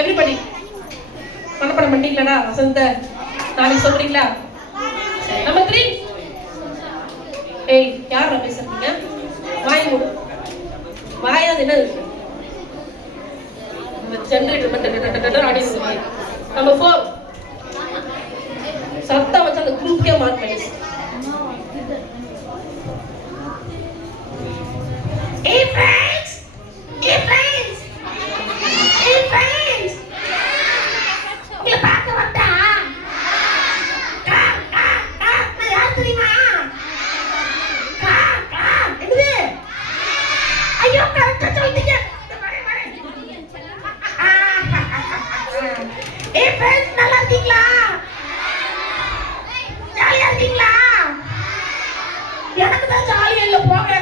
Everybody மனப்படம் பண்ணிட்டீங்களா? வசந்த நாளைக்கு சொல்றீங்களா? நம்பர் 3. ஏய், யாரா பேசுறீங்க? வாய் மூடு. வாயாது என்ன ஜெனரேட்டர் மட்டும் ஆடி சொல்லுங்க. நம்பர் 4. சத்தம் வச்சு அந்த குரூப்கே மார்க் பண்ணி. Hey friends! Hey friends! Hey friends! உங்களை பார்க்க வந்தா நான் யார் தெரியுமா? என்னது? ஐயோ கரெக்டா சொல்லிட்டீங்க. Hey friends, நல்லா இருக்கீங்களா? ஜாலியா இருக்கீங்களா? எனக்கு தான் ஜாலியா இல்ல போங்க.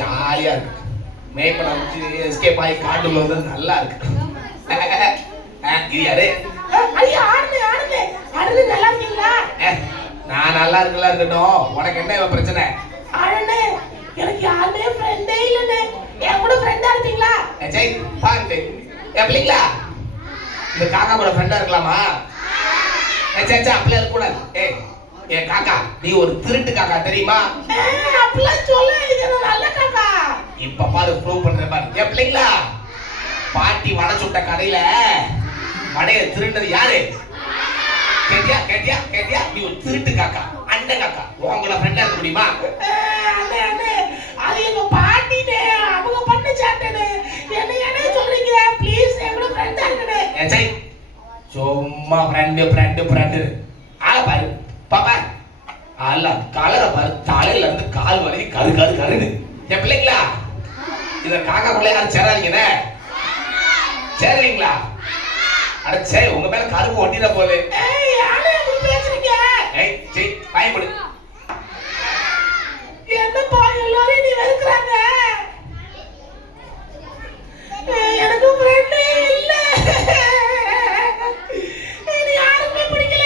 ஜாலியா இருக்கு. மேய்ப்படம் எஸ்கேப் ஆகி காட்டுக்குள்ள வந்தது நல்லா இருக்கு. இது யாரு? ஐயா ஆடுது ஆடுது ஆடுது. நல்லா இருக்கீங்களா? நான் நல்லா இருக்கட்டும். உனக்கு என்ன பிரச்சனை? ஆடுனே எனக்கு யாருமே ஃப்ரெண்டே இல்லனே. என் கூட ஃப்ரெண்டா இருக்கீங்களா? ஜெய் பாருங்க எப்படிங்களா இந்த காக்கா கூட ஃப்ரெண்டா இருக்கலாமா? சேச்சா அப்படிலாம் இருக்கக்கூடாது. ஏ காக்கா, நீ ஒரு திருட்டு காக்கா தெரியுமா? அப்படிலாம் சொல்ல, இது நல்ல காக்கா. இப்ப பாரு ப்ரூவ் பண்ற பாரு. ஏ பிள்ளைங்களா, பாட்டி வடை சுட்ட கடையில வடையை திருண்டது யாரு? கேட்டியா கேட்டியா கேட்டியா? நீ ஒரு திருட்டு காக்கா, அண்ணன் காக்கா. உங்கள ஃப்ரெண்டா இருக்க முடியுமா? அண்ணே அண்ணே, அது எங்க பாட்டினே, அவங்க பண்ண சாட்டனே. என்ன சொல்றீங்க? ப்ளீஸ் எங்க ஃப்ரெண்டா இருக்கனே. சை, சும்மா ஃப்ரெண்டு ஆள பாரு பாப்பா, அல்ல கலரை பாரு, தலையில இருந்து கால் வரைக்கும் கருன்னு. என் பிள்ளைங்களா, இத காக்கா குள்ள யாரும் சேராதீங்கண்ணே. சேருவீங்களா? அட சே, உங்க மேல கருப்பு ஒட்டிட போகுது. பயப்படு. என்னப்பா எல்லாரும் நீ வெறுக்கிறாங்க? எனக்கு ஃப்ரெண்டே இல்ல, நீ யாருமே பிடிக்கல,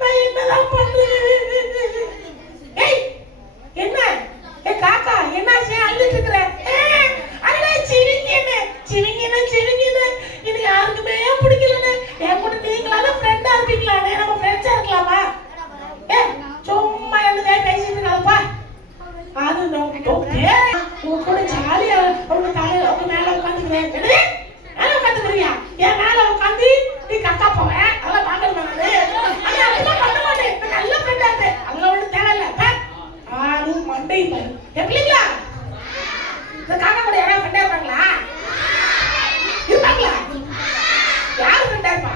நான் என்னதான் பண்றது? என்ன காக்கா, என்ன அழுதுட்டு இருக்கிற? சிவிங்கின்னு இது யாருக்குமே பிடிக்கலன்னு. என் கூட நீங்களால ஃப்ரெண்டா இருப்பீங்களா? நம்ம ஃப்ரெண்ட்ஸா இருக்கலாமா? சும்மா என்னதே பேசிட்டு இருக்காதப்பா. அது உங்க கூட ஜாலியா உங்க தலையில உங்க மேல உட்காந்துக்கிறேன். மேல உட்காந்துக்கிறியா? என் மேல உட்காந்து நீ கக்கா போவேன், அதெல்லாம் பாக்கணுமா? நானு அதெல்லாம் பண்ண மாட்டேன். நல்ல ஃப்ரெண்டா இருப்பேன், அதெல்லாம் ஒண்ணு தேவையில்ல. ஆளு மண்டை பாரு. எப்படிங்களா இந்த காக்கா கூட யாராவது ஃப்ரெண்டா இருப்பாங்களா? இருப்பாங்களா? யாரு ஃப்ரெண்டா இருப்பா?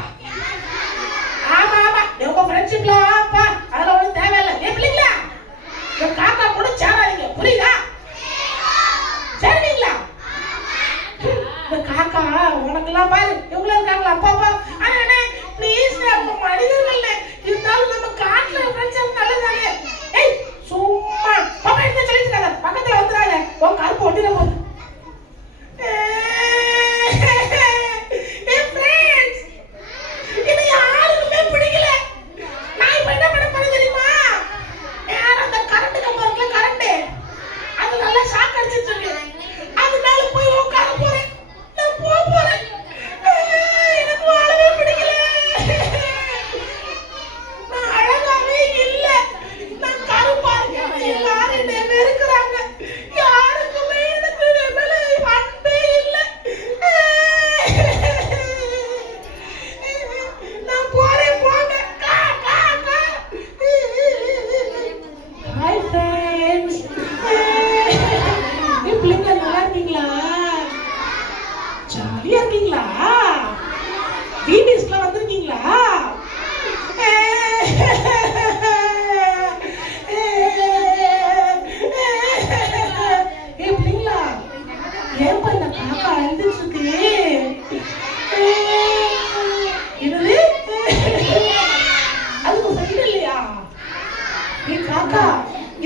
ஆமா உங்க ஃப்ரெண்ட்ஷிப்ல அப்பா அதெல்லாம் ஒண்ணு தேவையில்ல. எப்படிங்களா இந்த காக்கா கூட சேராதீங்க, புரியுதா? சரிங்களா? இந்த காக்கா உனக்கெல்லாம் பாரு எவ்வளவு இருக்காங்களா அப்பா அப்பா. ஆனா ப்ளீஸ் நம்ம மனிதர்கள் இருந்தாலும் நம்ம காட்டுல ஃப்ரெண்ட்ஸ் நல்லதானே. சும்மா பாப்பா என்ன சொல்லிட்டு இருக்காங்க, பக்கத்துல வந்துடாத, உன் கருப்பு ஒட்டிட போகுது.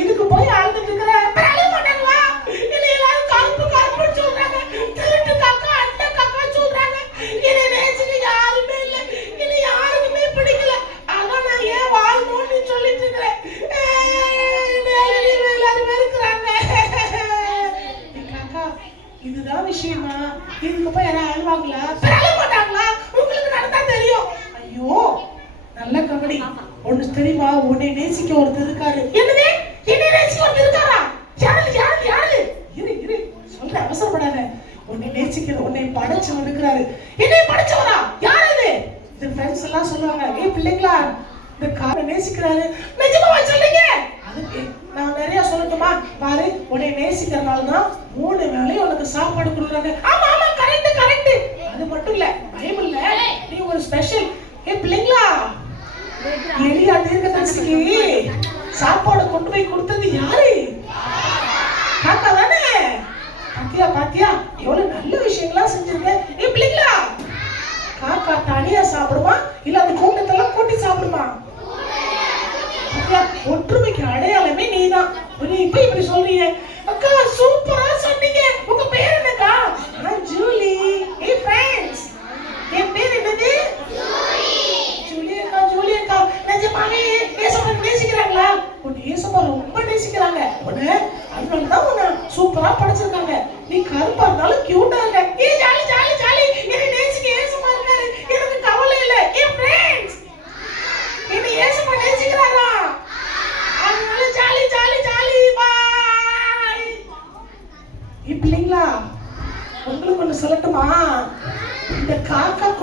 இதுக்கு போய் அழுதுட்டு இருக்கிற சொல்றாங்க, திருட்டு காக்கா, அட்டை காக்கா சொல்றாங்க. என்னை நேசிக்க யாருமே இல்ல, என்னை யாருக்குமே பிடிக்கல, அதான் நான் ஏன் வாழணும்னு சொல்லிட்டு இருக்கிறேன். எல்லாரும் வெறுக்கிறாங்க. காக்கா, இதுதான் விஷயமா? இதுக்கு போய் யாராவது அழுவாங்களா? அழ மாட்டாங்களா? உங்களுக்கு நடந்தா தெரியும். ஐயோ நல்ல கபடி. ஒண்ணு தெரியுமா, உன்னை நேசிக்க ஒருத்தர் இருக்காரு. என்னது? என்னை நேசிக்க ஒருத்தர் இருக்காரா? யாரு? இரு சொல்ற, அவசரப்படாத. உன்னை நேசிக்கிற, உன்னை படைச்சவன் இருக்கிறாரு. என்னை படைச்சவரா? யார் அது? இந்த ஃப்ரெண்ட்ஸ் எல்லாம் சொல்லுவாங்க, பிள்ளைங்களா இந்த காரை நேசிக்கிறாரு. நிஜமாவா சொல்றீங்க? அதுக்கு நான் நிறைய சொல்லட்டுமா? பாரு, உன்னை நேசிக்கிறனாலதான் 3 வேளையும் உனக்கு சாப்பாடு கொடுக்குறாங்க. ஆமா கரெக்ட். அது மட்டும் இல்ல, பைபிள்ல நீ ஒரு ஸ்பெஷல். பிள்ளைங்களா, எலியா தீர்க்கதரிசிக்கு சாப்பாடு கொண்டு போய் கொடுத்தது யாரு? காக்கா தானே. பாத்தியா எவ்வளவு நல்ல விஷயங்களா செஞ்சிருக்க. பிள்ளைங்களா, காக்கா தனியா சாப்பிடுமா இல்ல அந்த கூட்டத்தெல்லாம் கூட்டி சாப்பிடுமா? ஒற்றுமைக்கு அடையாளமே நீதான். இப்ப இப்படி சொல்றீங்க. அக்கா சூப்பரா சொன்னீங்க. உங்க பேர் என்னக்கா? ஜூலி. ஃப்ரெண்ட்ஸ், என் பேர் என்னது? ஜூலி அக்கா. நிஜமாவே ஏசப்பா நேசிக்கிறாங்களா? உன்னை ஏசப்பா ரொம்ப நேசிக்கிறாங்க. அதனாலதான் உன்னை சூப்பரா படைச்சிருக்காங்க. நீ கருப்பா இருந்தாலும் கியூட்டா இருக்க. ஜாலி என்னை நேசிக்க ஏசப்பா இருக்காரு. எனக்கு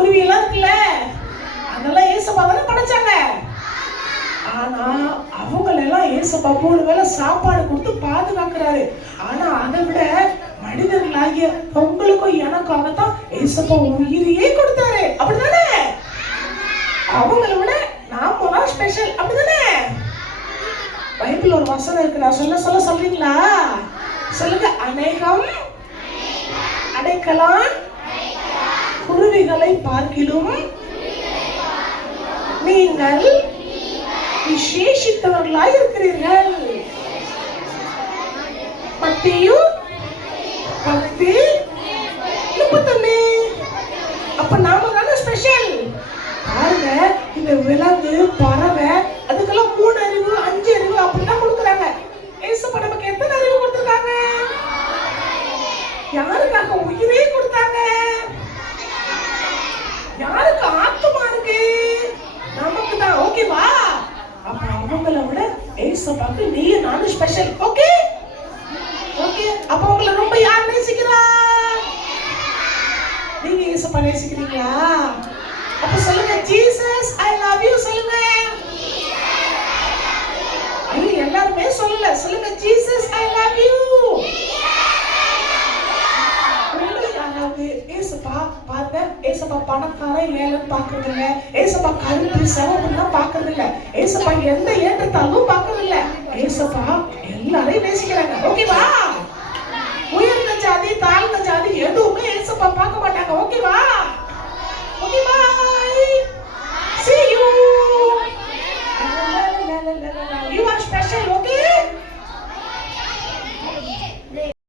குருவி எல்லாம் இருக்குல்ல, அதெல்லாம் ஏசப்பா தானே படைச்சாங்க. ஆனா அவங்களெல்லாம் ஏசப்பா 3 வேளை சாப்பாடு கொடுத்து பாதுகாக்கிறாரு. ஆனா அதை விட மனிதர்களாகிய உங்களுக்கும் எனக்காகத்தான் ஏசப்பா உயிரையே கொடுத்தாரு. அப்படிதானே? அவங்கள விட நாம தான் ஸ்பெஷல். அப்படிதானே? பைபிள் ஒரு வசனம் இருக்கு, நான் சொல்ல சொல்றீங்களா? சொல்லுங்க. அநேகம் அடைக்கலாம் குருவிகளை பார்க்கிலும் நீங்கள் விசேஷித்தவர்களாய் இருக்கிறீர்கள். மத்தேயு 10:31. அப்ப நாம தானே ஸ்பெஷல். பாருங்க, இந்த விலங்கு பறவை அதுக்கெல்லாம் 3 அறிவு 5 அறிவு அப்படிதான் கொடுக்குறாங்க. ஏசப்பா நமக்கு எத்தனை அறிவு கொடுத்திருக்காங்க? யாருக்காக உயிரே கொடுத்தாங்க? யாருக்கு ஆத்மா இருக்கு? நமக்கு தான். ஓகேவா? அப்ப அவங்கள விட ஏசப்பாக்கு நீ நானும் ஸ்பெஷல். Okay okay. அப்ப உங்களை ரொம்ப யார் நேசிக்கிறா? நீங்க ஏசப்பா நேசிக்கிறீங்களா? அப்ப சொல்லுங்க, ஜீசஸ் ஐ லவ் யூ சொல்லுங்க. ஐயோ, எல்லாருமே சொல்லல. சொல்லுங்க, ஜீசஸ் ஐ லவ் யூ. ஏசப்பா பாருங்க, ஏசப்பா பணக்காரன் ஏழைன்னு பாக்குறது இல்ல. ஏசப்பா கருத்து செவப்புன்னா பாக்குறது இல்ல. ஏசப்பா எந்த ஏற்றத்தாலும் பாக்குறது இல்ல. ஏசப்பா எல்லாரையும் நேசிக்கிறாங்க. ஓகேவா? உயர்ந்த ஜாதி தாழ்ந்த ஜாதி எதுவுமே ஏசப்பா பார்க்க மாட்டாங்க. ஓகேவா? Okay, bye. See you. You are special.